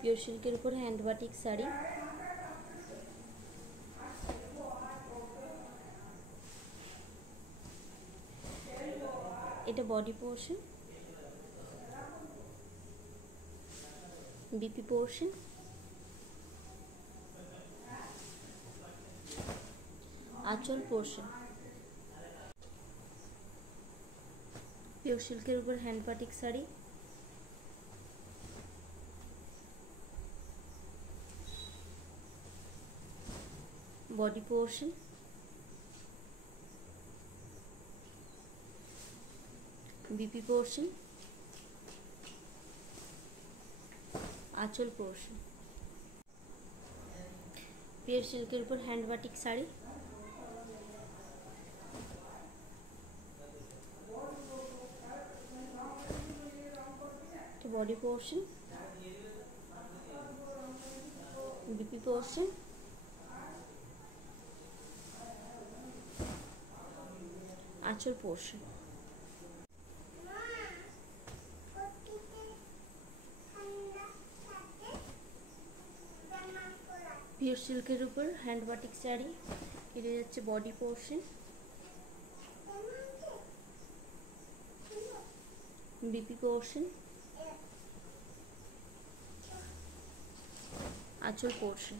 পিওর সিল্কের উপর hand batik sari, এটা বডি পোর্শন, বিপি পোর্শন, আঁচল পোর্শন। পিওর সিল্কের উপর hand batik sari, body portion, BP portion, আঁচল পোর্শন। পিওর সিল্কের উপর hand batik sari, body portion, BP portion, আঁচল পোর্শন। পিওর সিল্কের উপর হ্যান্ড বাটিক শাড়ি, কেটে যাচ্ছে বডি পোর্শন, বিপি পোর্শন, আঁচল পোর্শন।